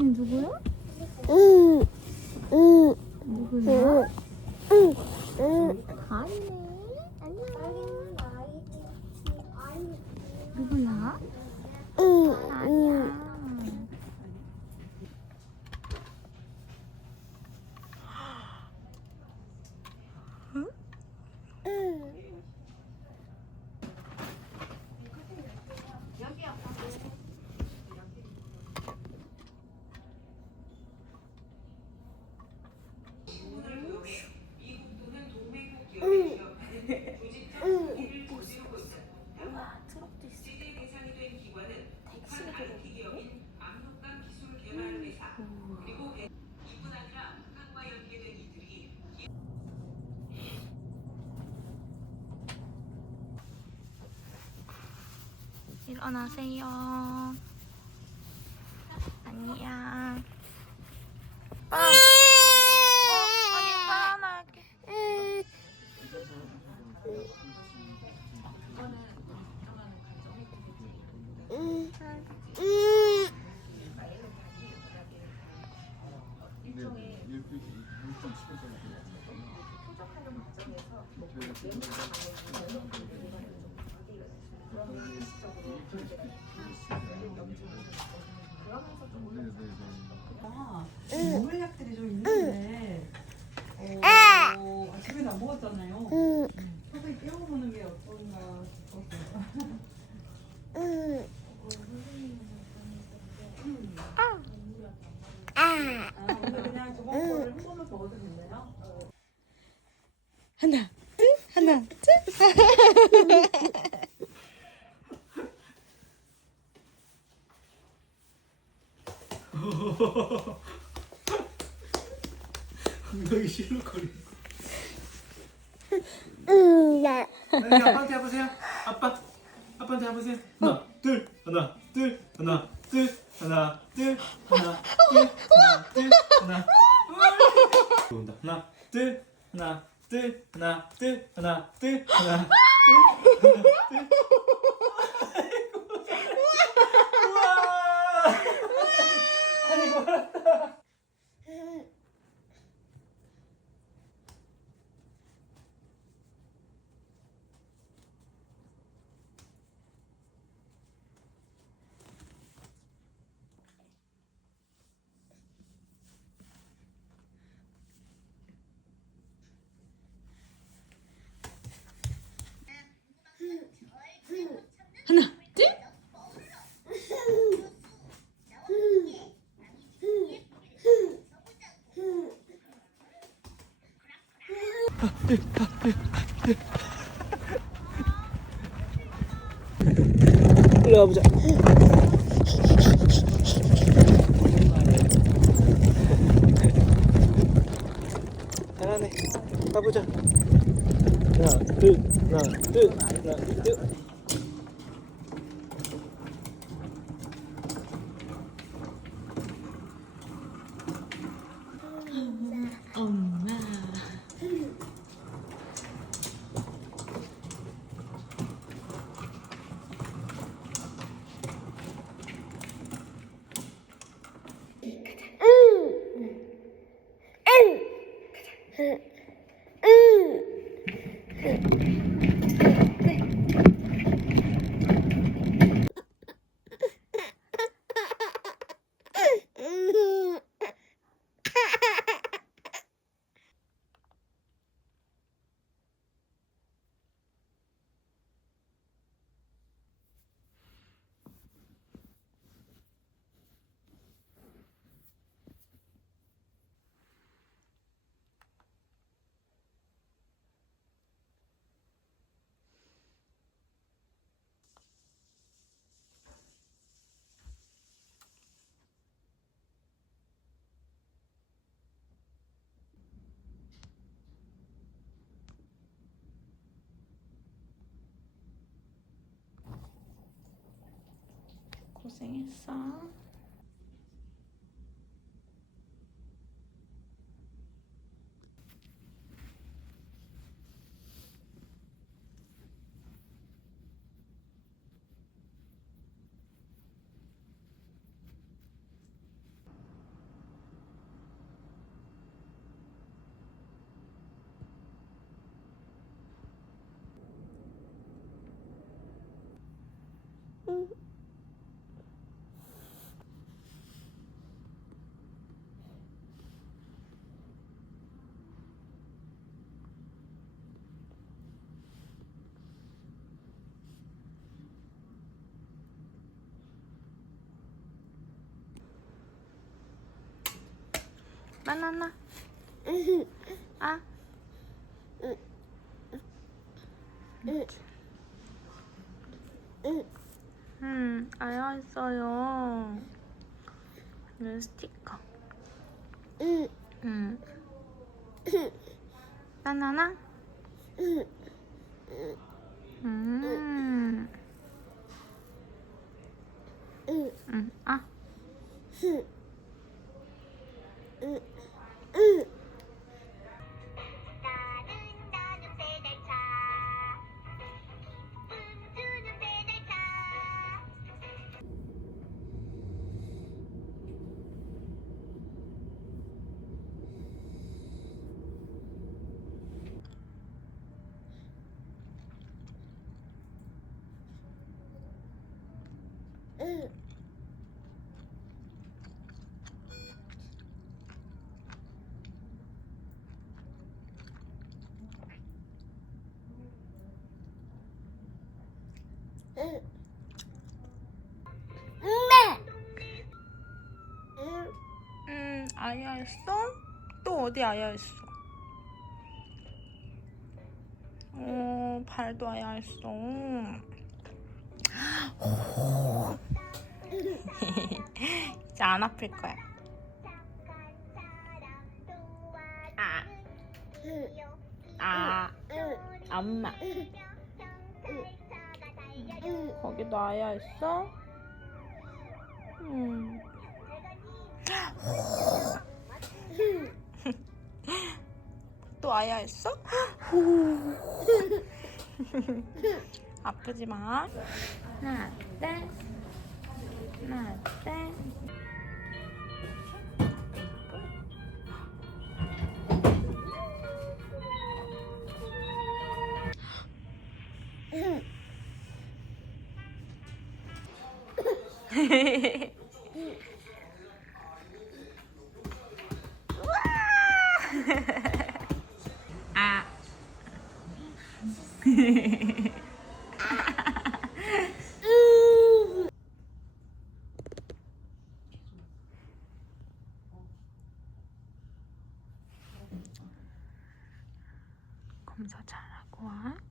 얘 누구야? 누구야? 가인네. 안녕. 누구야? 아니야. 트럭도 있어. 택시가 들어오는데? 일어나세요. 아니야. 아니, 빨아놔야게. 노약들이 좀 있는데 집에서 안 먹었잖아요. 서서히 깨워보는 게 어떤가 싶었어요. 오늘 그냥 저번 거를 한 번만 먹어도 됐나요? 하나, 둘, 하나, 둘. 엉덩이 실룩거리는 여기 아빠한테 해보세요. 아빠한테 해보세요. 하나, 둘, 하나, 둘, 하나, 둘, 하나, 둘, 하나, 둘, 하나, 둘, 하나. 온다. 하나, 둘, 하나, 둘, 하나, 둘, 하나, 둘, 하나, 둘, 하나, 둘. 우와! 아이고, 알았다. 하나, 둘. 일로 와보자. 잘하네. 가보자. 하나, 둘, 하나, 둘, 하나, 둘. 엄마. 고생했어. 바나나. 아. 아야 했어요. 이건 스티커. 바나나. 아. 나는 배달차 기쁨 주는 배달차 아야였어? 또 어디 아야였어? 발도 아야였어. 이제 안 아플 거야. 엄마. 거기도 아야였어? 또 아야했어? 아프지 마. 하나, 둘. 하나, 둘. 아. 검사 잘하고 와.